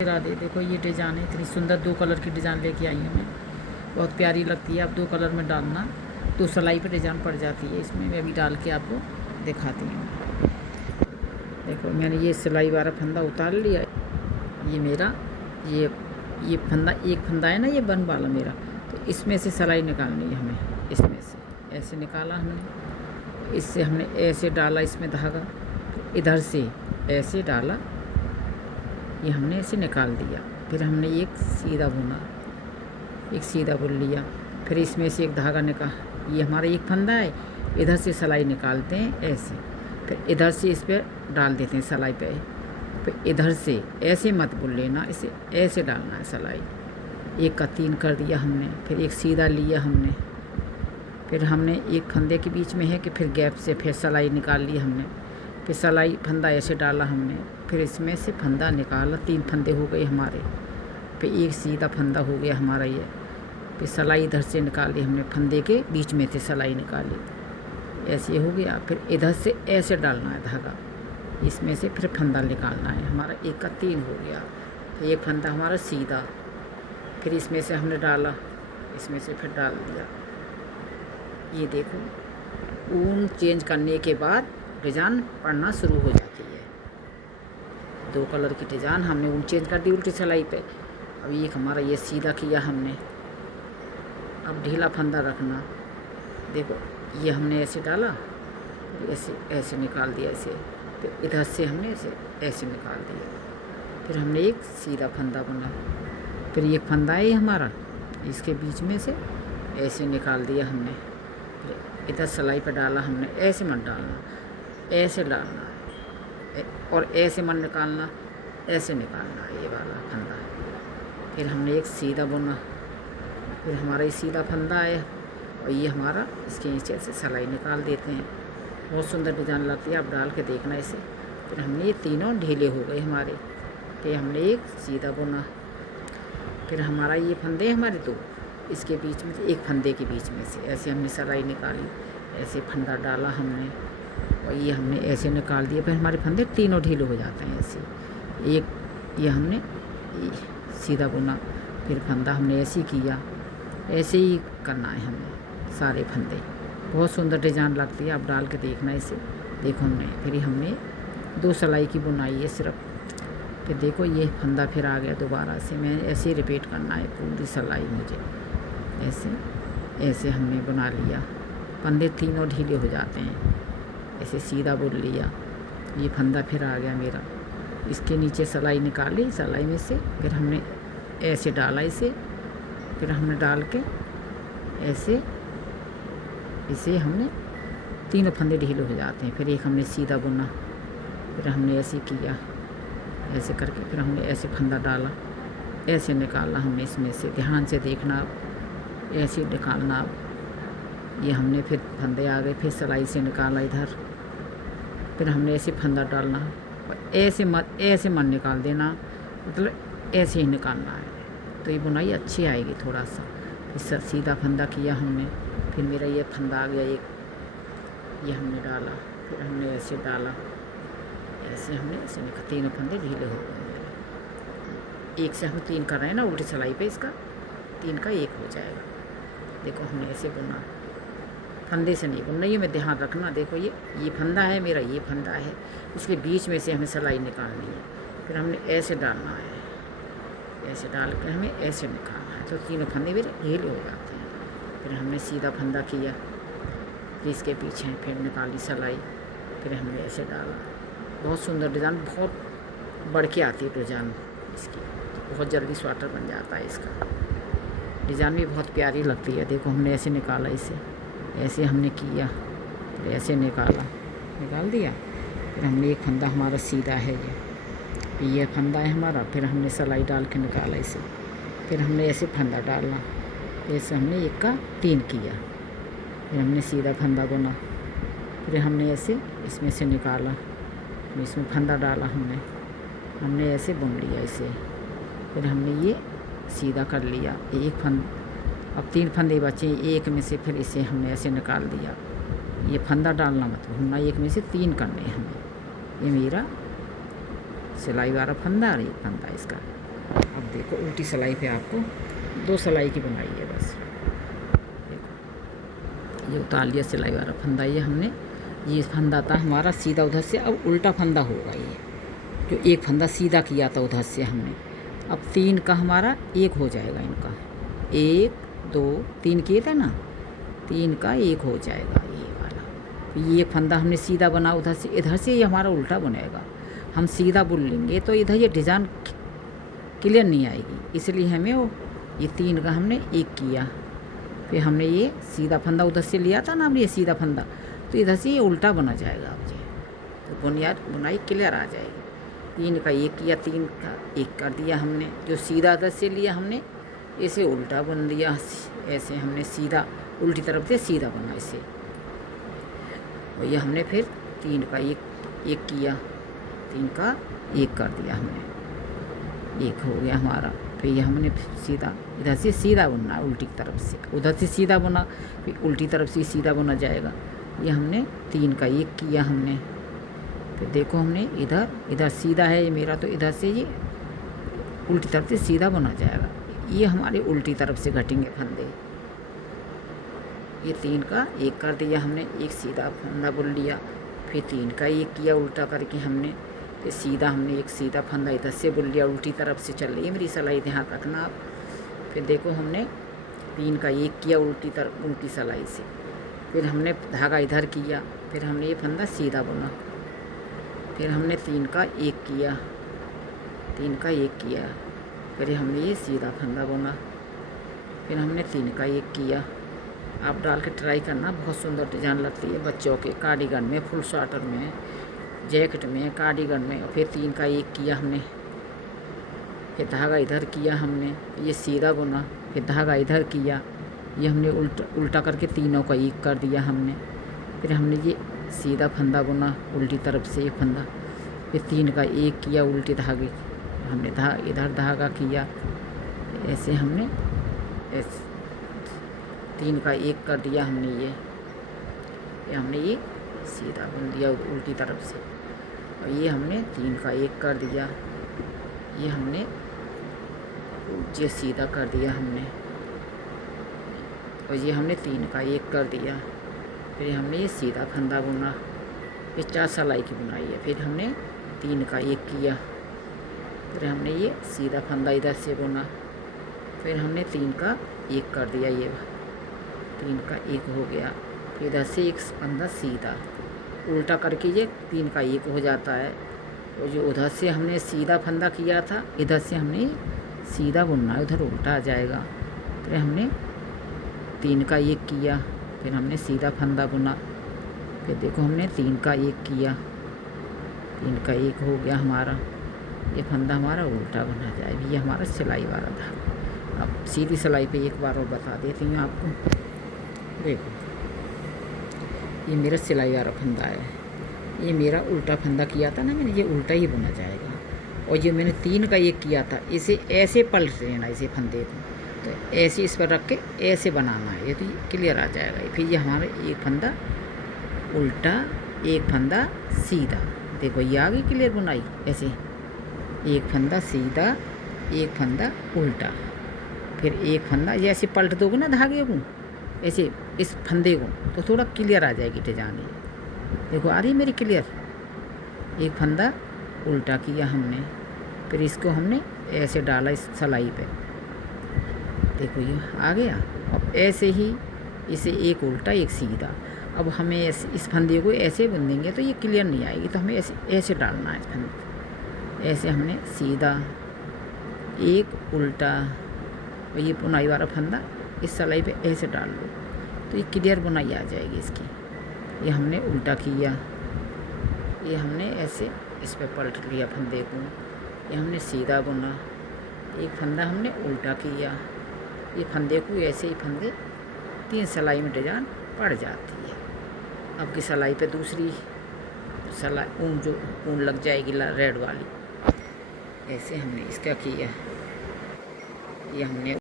राधे, देखो ये डिज़ाइन है, इतनी सुंदर 2 कलर की डिज़ाइन लेके आई हूँ मैं। बहुत प्यारी लगती है। आप 2 कलर में डालना तो सिलाई पे डिज़ाइन पड़ जाती है। इसमें मैं अभी डाल के आपको दिखाती हूँ। देखो मैंने ये सिलाई वाला फंदा उतार लिया। ये मेरा ये फंदा, एक फंदा है ना ये बन वाला मेरा, तो इसमें से सिलाई निकालनी है हमें। इसमें से ऐसे निकाला हमने, इससे हमने ऐसे डाला इसमें धागा, इधर से ऐसे डाला, ये हमने ऐसे निकाल दिया। फिर हमने एक सीधा बुना, एक सीधा बुन लिया। फिर इसमें से एक धागा निकाल, ये हमारा एक फंदा है, इधर से सिलाई निकालते हैं ऐसे। फिर इधर से इस पर डाल देते हैं सिलाई पे। फिर इधर से ऐसे मत बुन लेना, इसे ऐसे डालना है सिलाई। एक का 3 कर दिया हमने। फिर एक सीधा लिया हमने। फिर हमने एक फंदे के बीच में है कि फिर गैप से फिर सिलाई निकाल ली हमने। फिर सिलाई फंदा ऐसे डाला हमने। फिर इसमें से फंदा निकाला, 3 फंदे हो गए हमारे। फिर एक सीधा फंदा हो गया हमारा ये। फिर सिलाई इधर से निकाली हमने, फंदे के बीच में से सिलाई निकाली, ऐसे हो गया। फिर इधर से ऐसे डालना है धागा, इसमें से फिर फंदा निकालना है हमारा। एक का 3 हो गया। फिर एक फंदा हमारा सीधा, फिर इसमें से हमने डाला, इसमें से फिर डाल दिया। ये देखो ऊन चेंज करने के बाद डिज़ाइन पड़ना शुरू हो जाती है। 2 कलर की डिज़ाइन हमने ऊन चेंज कर दी उल्टी सिलाई पे। अब एक हमारा ये सीधा किया हमने। अब ढीला फंदा रखना, देखो ये हमने ऐसे डाला, ऐसे ऐसे निकाल दिया ऐसे। फिर इधर से हमने ऐसे निकाल दिया। फिर हमने एक सीधा फंदा बुना। फिर एक फंदा है हमारा, इसके बीच में से ऐसे निकाल दिया हमने। फिर इधर सिलाई पे डाला हमने, ऐसे मत डालना, ऐसे डालना है, और ऐसे मत निकालना, ऐसे निकालना है ये वाला फंदा। फिर हमने एक सीधा बुना। फिर हमारा ये सीधा फंदा है और ये हमारा इसके नीचे से सिलाई निकाल देते हैं। बहुत सुंदर डिज़ाइन लगती है, आप डाल के देखना इसे। फिर हमने ये तीनों ढीले हो गए हमारे। फिर हमने एक सीधा बुना। फिर हमारा ये फंदे हमारे 2, इसके बीच में एक फंदे के बीच में से ऐसे हमने सिलाई निकाली, ऐसे फंदा डाला हमने और ये हमने ऐसे निकाल दिया। फिर हमारे फंदे तीनों ढीले हो जाते हैं ऐसे। एक ये हमने सीधा बुना, फिर फंदा हमने ऐसे किया, ऐसे ही करना है हमें सारे फंदे। बहुत सुंदर डिज़ाइन लगती है, आप डाल के देखना इसे। देखो हमने 2 सिलाई की बुनाई है सिर्फ। फिर देखो ये फंदा फिर आ गया दोबारा से। मैं ऐसे ही रिपीट करना है पूरी सिलाई मुझे। ऐसे हमने बना लिया, फंदे तीनों ढीले हो जाते हैं। ऐसे सीधा बुन लिया, ये फंदा फिर आ गया मेरा। इसके नीचे सिलाई निकाली, सिलाई में से फिर हमने ऐसे डाला इसे। फिर हमने डाल के ऐसे इसे हमने तीनों फंदे ढीले हो जाते हैं। फिर एक हमने सीधा बुना, फिर हमने ऐसे किया, ऐसे करके फिर हमने ऐसे फंदा डाला, ऐसे निकाला हमने इसमें से। ध्यान से देखना, ऐसे निकालना। ये हमने फिर फंदे आ गए, फिर सिलाई से निकाला इधर। फिर हमने ऐसे फंदा डालना, ऐसे मत निकाल देना, मतलब ऐसे ही निकालना है, तो ये बुनाई अच्छी आएगी थोड़ा सा। फिर सीधा फंदा किया हमने। फिर मेरा ये फंदा आ गया एक, ये हमने डाला। फिर हमने ऐसे डाला, ऐसे हमने ऐसे निकाल, तीनों फंदे ढीले हो गए मेरे। एक से हम 3 कर रहे हैं ना उल्टी सिलाई पे, इसका 3 का 1 हो जाएगा। देखो हमने ऐसे बुना, फंदे से नहीं बुनना, ये में ध्यान रखना। देखो ये फंदा है मेरा, ये फंदा है, इसके बीच में से हमें सिलाई निकालनी है। फिर हमने ऐसे डालना है, ऐसे डाल के हमें ऐसे निकालना है, तो तीनों फंदे मेरे ढीले हो जाते हैं। फिर हमने सीधा फंदा किया, फिर इसके पीछे फिर निकाली सिलाई। फिर हमने ऐसे डाला। बहुत सुंदर डिज़ाइन, बहुत बढ़ के आती है डिज़ाइन इसकी, बहुत जल्दी स्वेटर बन जाता है इसका। डिज़ाइन भी बहुत प्यारी लगती है। देखो हमने ऐसे निकाला इसे, ऐसे हमने किया, फिर ऐसे निकाल दिया। फिर हमने एक फंदा हमारा सीधा है ये फंदा है हमारा। फिर हमने सिलाई डाल के निकाला इसे। फिर हमने ऐसे फंदा डालना, ऐसे हमने 1 का 3 किया। फिर हमने सीधा फंदा बुना। फिर हमने ऐसे इसमें से निकाला, इसमें फंदा डाला हमने ऐसे बुन लिया इसे। फिर हमने ये सीधा कर लिया, अब 3 फंदे बचे, एक में से फिर इसे हमने ऐसे निकाल दिया। ये फंदा डालना मत भूलना, एक में से 3 करने हैं हमें। ये मेरा सिलाई वाला फंदा और एक फंदा इसका। देखो उल्टी सिलाई पे आपको 2 सिलाई की बनाई है बस। देखो ये उतार लिया सिलाई वाला फंदा, ये हमने ये फंदा था हमारा सीधा उधर से, अब उल्टा फंदा होगा ये जो एक फंदा सीधा किया था उधर से हमने, अब 3 का हमारा 1 हो जाएगा इनका, 1 2 3 किए थे ना, 3 का 1 हो जाएगा ये वाला। ये फंदा हमने सीधा बना उधर से, इधर से ये हमारा उल्टा बनेगा। हम सीधा बुन लेंगे तो इधर ये डिज़ाइन क्लियर नहीं आएगी, इसलिए हमें वो ये 3 का हमने 1 किया, फिर हमने ये सीधा फंदा उधर से लिया था ना हमने, ये सीधा फंदा, तो इधर से ये उल्टा बना जाएगा अब ये, तो बुनाई क्लियर आ जाएगी। 3 का 1 किया, 3 का 1 कर दिया हमने, जो सीधा उधर से लिया हमने इसे उल्टा बुन दिया, ऐसे हमने सीधा उल्टी तरफ से सीधा बना इसे। और ये हमने फिर 3 का 1 किया, 3 का 1 कर दिया हमने, 1 हो गया हमारा। फिर ये हमने सीधा इधर से सीधा बुनना, उल्टी तरफ से उधर से सीधा बुना, फिर उल्टी तरफ से सीधा बुना जाएगा। ये हमने 3 का 1 किया हमने, फिर देखो हमने इधर सीधा है ये मेरा, तो इधर से ये उल्टी तरफ से सीधा बुना जाएगा। ये हमारे उल्टी तरफ से घटेंगे फंदे। ये 3 का 1 कर दिया हमने, एक सीधा फंदा बुन लिया, फिर 3 का 1 किया उल्टा करके हमने, फिर सीधा हमने एक सीधा फंदा इधर से बुन लिया, उल्टी तरफ से चल रही है मेरी सिलाई, ध्यान रखना आप। फिर देखो हमने 3 का 1 किया उल्टी सिलाई से, फिर हमने धागा इधर किया, फिर हमने ये फंदा सीधा बुना, फिर हमने 3 का 1 किया, 3 का 1 किया, फिर हमने ये सीधा फंदा बुना, फिर हमने 3 का 1 किया। आप डाल के ट्राई करना, बहुत सुंदर डिज़ाइन लगती है बच्चों के कार्डिगन में, फुल स्वेटर में, जैकेट में, कार्डिगन में। और फिर 3 का 1 किया हमने, फिर धागा इधर किया हमने, ये सीधा बुना, फिर धागा इधर किया, ये हमने उल्टा करके तीनों का 1 कर दिया हमने। फिर हमने ये सीधा फंदा बुना उल्टी तरफ से एक फंदा, फिर 3 का 1 किया उल्टे धागे, हमने इधर धागा किया, ऐसे हमने ऐसे 3 का 1 कर दिया हमने। ये हमने ये सीधा बुन दिया उल्टी तरफ से, और ये हमने 3 का 1 कर दिया, ये हमने ये सीधा कर दिया हमने, और ये हमने 3 का 1 कर दिया। फिर हमने ये सीधा फंदा बुना, ये 4 सिलाई की बुनाई है। फिर हमने 3 का 1 किया, फिर हमने ये सीधा फंदा इधर से बुना, फिर हमने 3 का 1 कर दिया, ये 3 का 1 हो गया। फिर इधर से एक फंदा सीधा उल्टा करके ये 3 का 1 हो जाता है, और जो उधर से हमने सीधा फंदा किया था इधर से हमने सीधा बुनना है, उधर उल्टा आ जाएगा। फिर हमने 3 का 1 किया, फिर हमने सीधा फंदा बुना, फिर देखो हमने 3 का 1 किया, 3 का 1 हो गया हमारा, ये फंदा हमारा उल्टा बना जाएगा। ये हमारा सिलाई वाला था। अब सीधी सिलाई पे एक बार और बता देती हूँ आपको। देखो ये मेरा सिलाई वाला फंदा है, ये मेरा उल्टा फंदा किया था ना मैंने, ये उल्टा ही बुना जाएगा। और ये मैंने 3 का 1 किया था, इसे ऐसे पलट लेना, इसे फंदे को तो ऐसे इस पर रख के ऐसे बनाना है, ये तो क्लियर आ जाएगा। फिर ये हमारा एक फंदा उल्टा, एक फंदा सीधा, देखो ये आ गई क्लियर बुनाई। ऐसे एक फंदा सीधा, एक फंदा उल्टा, फिर एक फंदा, ये ऐसे पलट दोगे ना धागे को ऐसे इस फंदे को, तो थोड़ा क्लियर आ जाएगी डिजाइन। देखो आ रही मेरी क्लियर। एक फंदा उल्टा किया हमने, फिर इसको हमने ऐसे डाला इस सिलाई पे, देखो ये आ गया। अब ऐसे ही इसे एक उल्टा एक सीधा, अब हमें इस फंदे को ऐसे बुन देंगे तो ये क्लियर नहीं आएगी, तो हमें ऐसे डालना है इस फंदे, ऐसे हमने सीधा एक उल्टा, और ये बुनाई वाला फंदा इस सिलाई पे ऐसे डाल लो तो ये क्लियर बुनाई आ जाएगी इसकी। ये हमने उल्टा किया, ये हमने ऐसे इस पे पलट लिया फंदे को, ये हमने सीधा बुना, एक फंदा हमने उल्टा किया, ये फंदे को ऐसे ही फंदे 3 सिलाई में डिजाइन पड़ जाती है। अब की सिलाई पे दूसरी सिलाई ऊन जो ऊन लग जाएगी रेड वाली, ऐसे हमने इसका किया, ये हमने